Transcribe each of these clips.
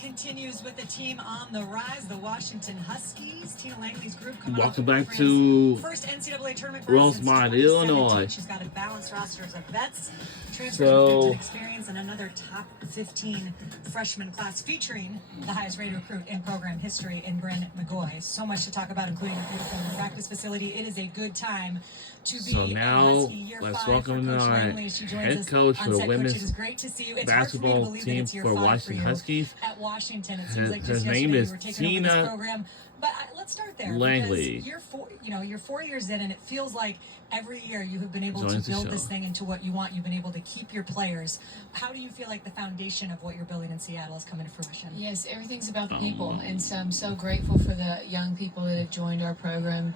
continues with the team on the rise, the Washington Huskies. Tina Langley's group coming Welcome back to first NCAA tournament Rosemont, Illinois. She's got a balanced roster of vets, transfers So, with experience, and another top 15 freshman class featuring the highest rated recruit in program history in Bryn McGoy. So much to talk about, including a beautiful practice facility. It is a good time to be so now let's welcome our head coach for the women's basketball team for Washington Huskies. At Washington, it seems like his name is Tina program. But let's start there. Langley. You're 4 years in, and it feels like every year you have been able to build this thing into what you want. You've been able to keep your players. How do you feel like the foundation of what you're building in Seattle is coming to fruition? Yes, everything's about the people, and so I'm so grateful for the young people that have joined our program,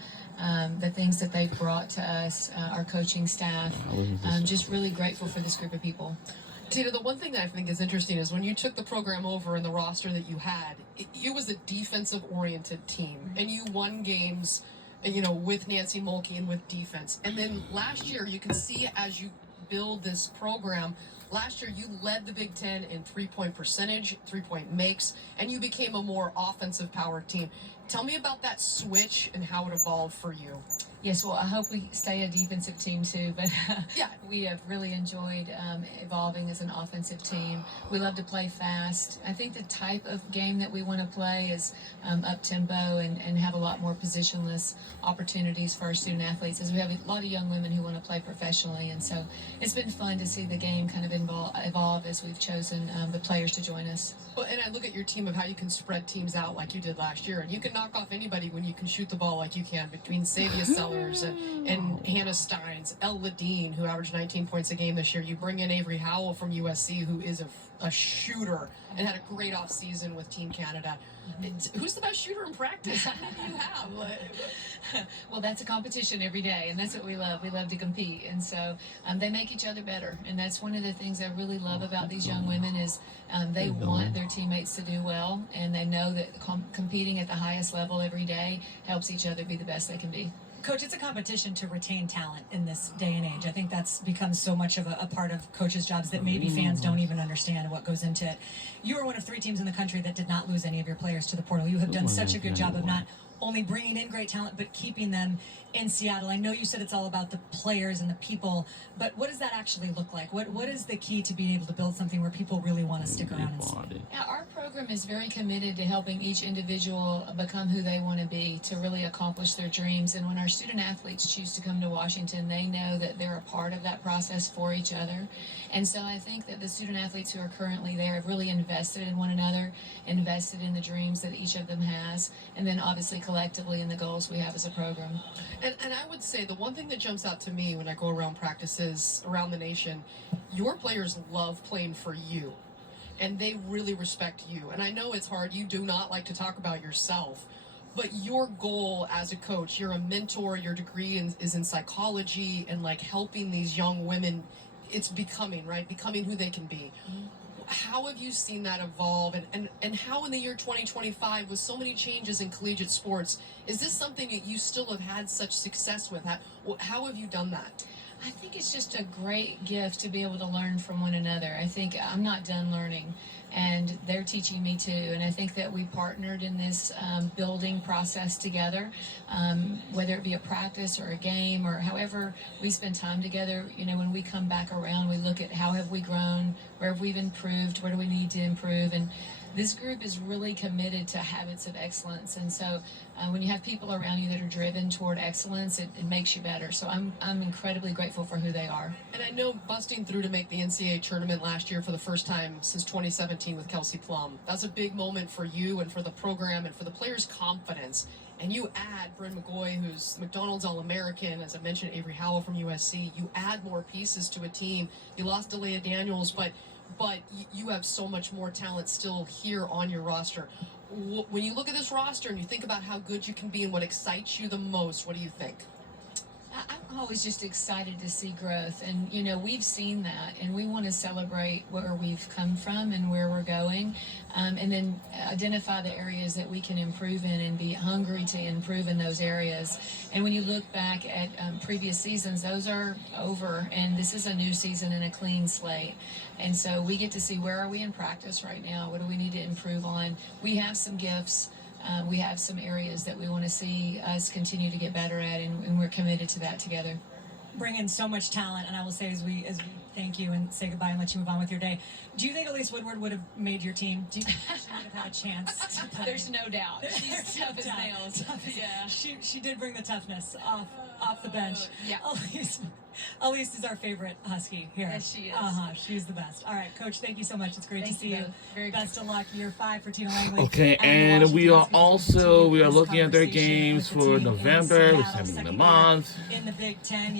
the things that they've brought to us, our coaching staff. I'm just really grateful for this group of people. Tina, the one thing that I think is interesting is when you took the program over and the roster that you had, it was a defensive-oriented team, and you won games, with Nancy Mulkey and with defense. And then last year, you can see as you build this program, last year you led the Big Ten in three-point percentage, three-point makes, and you became a more offensive-powered team. Tell me about that switch and how it evolved for you. Yes, well, I hope we stay a defensive team too, but yeah, we have really enjoyed evolving as an offensive team. We love to play fast. I think the type of game that we want to play is up-tempo and have a lot more positionless opportunities for our student athletes, as we have a lot of young women who want to play professionally, and so it's been fun to see the game kind of evolve as we've chosen the players to join us. Well, and I look at your team of how you can spread teams out like you did last year, and you can knock off anybody when you can shoot the ball like you can between Savia Sellers and Hannah Steins, Elle Ladine, who averaged 19 points a game this year. You bring in Avery Howell from USC, who is a shooter and had a great offseason with Team Canada. Who's the best shooter in practice? How many do you have? Well, that's a competition every day, and that's what we love. We love to compete, and so they make each other better, and that's one of the things I really love about these young women is they want their teammates to do well, and they know that competing at the highest level every day helps each other be the best they can be. Coach, it's a competition to retain talent in this day and age. I think that's become so much of a part of coaches' jobs that maybe fans don't even understand what goes into it. You are one of 3 teams in the country that did not lose any of your players to the portal. You have done such a good job of not only bringing in great talent, but keeping them in Seattle. I know you said it's all about the players and the people, but what does that actually look like? What is the key to being able to build something where people really want to stick around and stay? Yeah, our program is very committed to helping each individual become who they want to be, to really accomplish their dreams. And when our student athletes choose to come to Washington, they know that they're a part of that process for each other. And so I think that the student athletes who are currently there have really invested in one another, invested in the dreams that each of them has, and then obviously collectively in the goals we have as a program. And I would say the one thing that jumps out to me when I go around practices around the nation, your players love playing for you, and they really respect you. And I know it's hard. You do not like to talk about yourself, but your goal as a coach, you're a mentor, your degree is in psychology and like helping these young women. It's becoming who they can be. How have you seen that evolve, and how in the year 2025 with so many changes in collegiate sports, is this something that you still have had such success with? How have you done that? I think it's just a great gift to be able to learn from one another. I think I'm not done learning, and they're teaching me too. And I think that we partnered in this building process together, whether it be a practice or a game or however we spend time together. When we come back around, we look at how have we grown, where have we improved, where do we need to improve, and this group is really committed to habits of excellence, and so when you have people around you that are driven toward excellence, it makes you better. So I'm incredibly grateful for who they are. And I know busting through to make the NCAA tournament last year for the first time since 2017 with Kelsey Plum, that's a big moment for you and for the program and for the players' confidence. And you add Bryn McGoy, who's McDonald's All-American, as I mentioned, Avery Howell from USC. You add more pieces to a team. You lost Delia Daniels, but you have so much more talent still here on your roster. When you look at this roster and you think about how good you can be and what excites you the most, what do you think? I'm always just excited to see growth, and we've seen that, and we want to celebrate where we've come from and where we're going, and then identify the areas that we can improve in and be hungry to improve in those areas. And when you look back at previous seasons, those are over, and this is a new season and a clean slate. And so we get to see, where are we in practice right now? What do we need to improve on? We have some gifts. We have some areas that we want to see us continue to get better at, and we're committed to that together. Bring in so much talent, and I will say, as we thank you and say goodbye and let you move on with your day, do you think Elise Woodward would have made your team? Do you think she would have had a chance to play? There's no doubt. She's tough as nails. Yeah. She did bring the toughness off the bench. Yeah. Elise is our favorite Husky here. Yes, she is. She's the best. All right, Coach, thank you so much. It's great Thank to see you. Very Best of luck. Year 5 for Tina Langley. Okay, and we are looking at their games for November. We're having the month. In the Big Ten,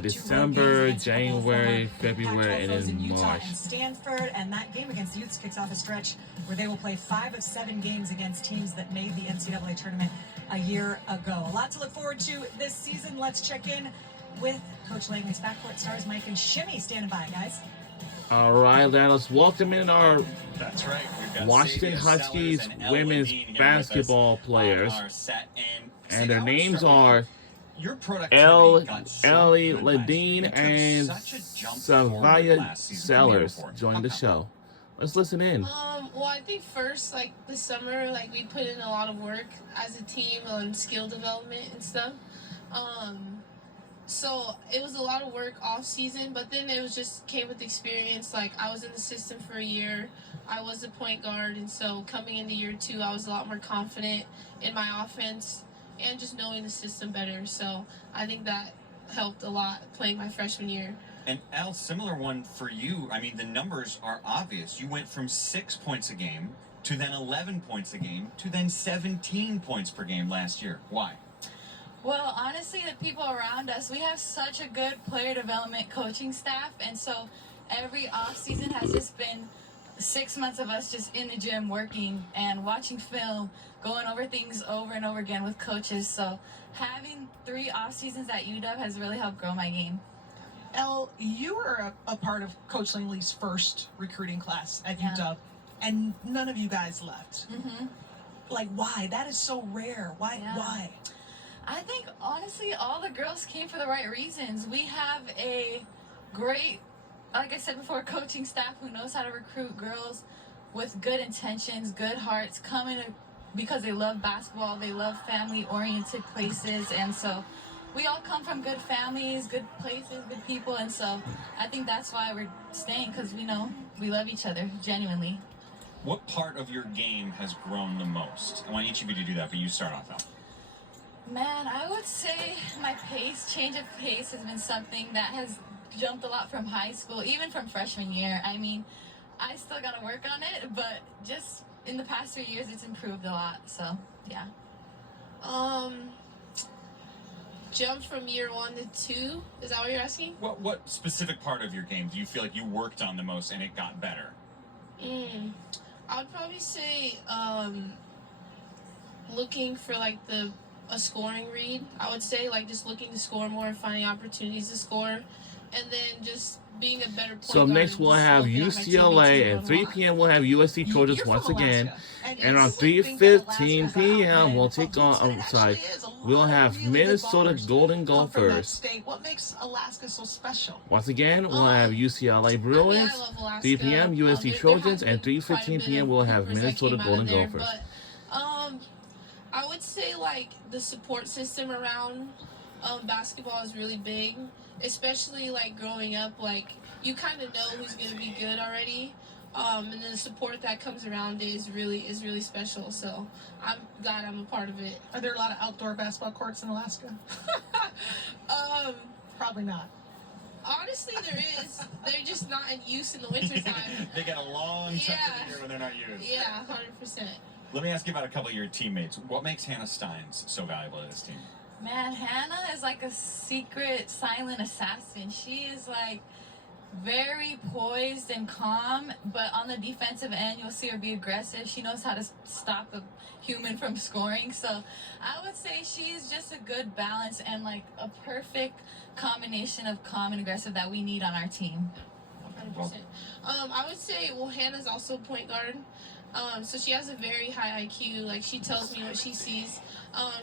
December, January, February, and then March. And Stanford, and that game against the Utes kicks off a stretch where they will play 5 of 7 games against teams that made the NCAA tournament a year ago. A lot to look forward to this season. Let's check in with Coach Langley's backcourt stars, Mike and Shimmy, standing by, guys. All right, let us welcome in our That's right. We've got Washington Huskies women's basketball players, and their names are Ellie Ladine and Savaya Sellers. Join the show. Let's listen in. Well, I think first, this summer, we put in a lot of work as a team on skill development and stuff. So it was a lot of work off season, but then it was just came with experience. I was in the system for a year. I was a point guard, and so coming into year 2, I was a lot more confident in my offense and just knowing the system better. So I think that helped a lot playing my freshman year. And Al, similar one for you. I mean, the numbers are obvious. You went from 6 points a game to then 11 points a game to then 17 points per game last year. Why? Well, honestly, the people around us, we have such a good player development coaching staff, and so every off season has just been 6 months of us just in the gym working and watching film, going over things over and over again with coaches. So having 3 off seasons at UW has really helped grow my game. Elle, you were a part of Coach Langley's first recruiting class at UW, and none of you guys left. Mm-hmm. Why? That is so rare. Why? Yeah. Why? I think, honestly, all the girls came for the right reasons. We have a great, like I said before, coaching staff who knows how to recruit girls with good intentions, good hearts, coming because they love basketball, they love family-oriented places, and so we all come from good families, good places, good people, and so I think that's why we're staying, because we know we love each other, genuinely. What part of your game has grown the most? I want each of you to do that, but you start off, Al. Man, I would say my change of pace has been something that has jumped a lot from high school, even from freshman year. I mean, I still got to work on it, but just in the past 3 years, it's improved a lot, so, yeah. Jump from year 1 to 2? Is that what you're asking? What specific part of your game do you feel like you worked on the most and it got better? I would probably say looking for a scoring read. I would say just looking to score more and finding opportunities to score, and then just being a better point So guard next we'll have UCLA at 3 p.m. We'll have USC Trojans once again, and on 3:15 p.m. we'll take on. We'll have Minnesota Golden Gophers. What makes Alaska so special? Once again, we'll have UCLA Bruins. 3 p.m. USC Trojans, and 3:15 p.m. we'll have Minnesota Golden Gophers. I would say the support system around basketball is really big, especially growing up. You kind of know who's going to be good already, and then the support that comes around it is really special. So I'm glad I'm a part of it. Are there a lot of outdoor basketball courts in Alaska? Probably not. Honestly, there is. They're just not in use in the wintertime. They get a long chunk of the year when they're not used. Yeah, 100%. Let me ask you about a couple of your teammates. What makes Hannah Steins so valuable to this team? Man, Hannah is like a secret, silent assassin. She is very poised and calm, but on the defensive end, you'll see her be aggressive. She knows how to stop a human from scoring. So I would say she's just a good balance and like a perfect combination of calm and aggressive that we need on our team. 100%. I would say, well, Hannah's also point guard. So she has a very high IQ. Like, she tells me what she sees.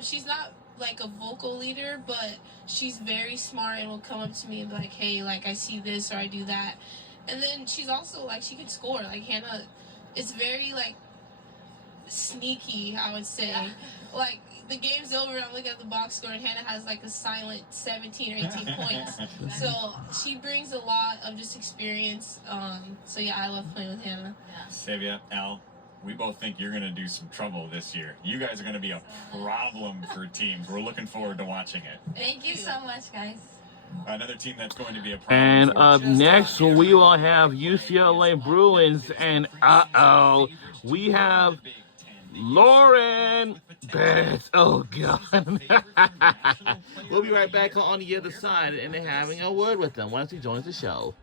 She's not like a vocal leader, but she's very smart and will come up to me and be like, hey, like, I see this or I do that. And then she's also like, she can score. Like, Hannah is very like sneaky, I would say. Yeah. Like, the game's over, I'm looking at the box score, and Hannah has like a silent 17 or 18 points. So she brings a lot of just experience. So yeah, I love playing with Hannah. Savia, Al, we both think you're going to do some trouble this year. You guys are going to be a problem for teams. We're looking forward to watching it. Thank you so much, guys. Another team that's going to be a problem. And for up just next, out we here will in the have NBA UCLA Bruins, and we have Lauren Betts. Oh, God. We'll be right back on the other side and having a word with them once he joins the show.